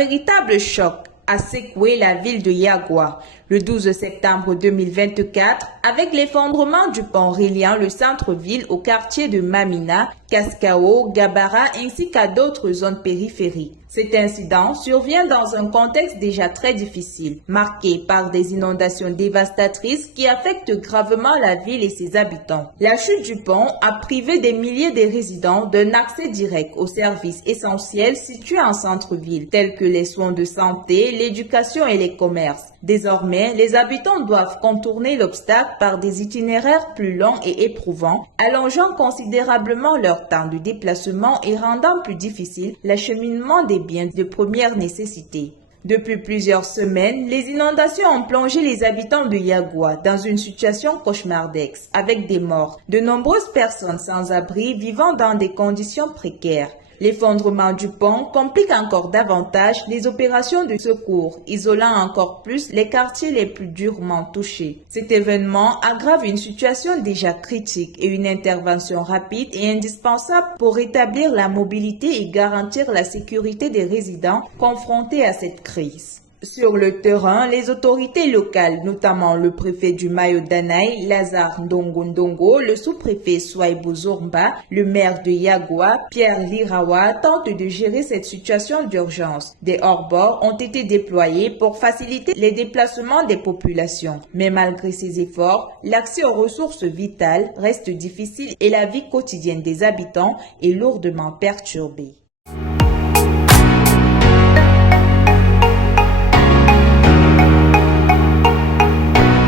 véritable choc a secoué la ville de Yagua le 12 septembre 2024 avec l'effondrement du pont reliant le centre-ville au quartier de Mamina, Kaskao, Gabara ainsi qu'à d'autres zones périphériques. Cet incident survient dans un contexte déjà très difficile, marqué par des inondations dévastatrices qui affectent gravement la ville et ses habitants. La chute du pont a privé des milliers de résidents d'un accès direct aux services essentiels situés en centre-ville, tels que les soins de santé, l'éducation et les commerces. Désormais, les habitants doivent contourner l'obstacle par des itinéraires plus longs et éprouvants, allongeant considérablement leur temps de déplacement et rendant plus difficile l'acheminement des biens de première nécessité. Depuis plusieurs semaines, les inondations ont plongé les habitants de Yagua dans une situation cauchemardesque, avec des morts, de nombreuses personnes sans abri vivant dans des conditions précaires. L'effondrement du pont complique encore davantage les opérations de secours, isolant encore plus les quartiers les plus durement touchés. Cet événement aggrave une situation déjà critique et une intervention rapide est indispensable pour rétablir la mobilité et garantir la sécurité des résidents confrontés à cette crise. Sur le terrain, les autorités locales, notamment le préfet du Mayo Danaï, Lazare Ndongo, le sous-préfet Souaïbou Zourmba, le maire de Yagua, Pierre Lirawa, tentent de gérer cette situation d'urgence. Des hors-bords ont été déployés pour faciliter les déplacements des populations. Mais malgré ces efforts, l'accès aux ressources vitales reste difficile et la vie quotidienne des habitants est lourdement perturbée.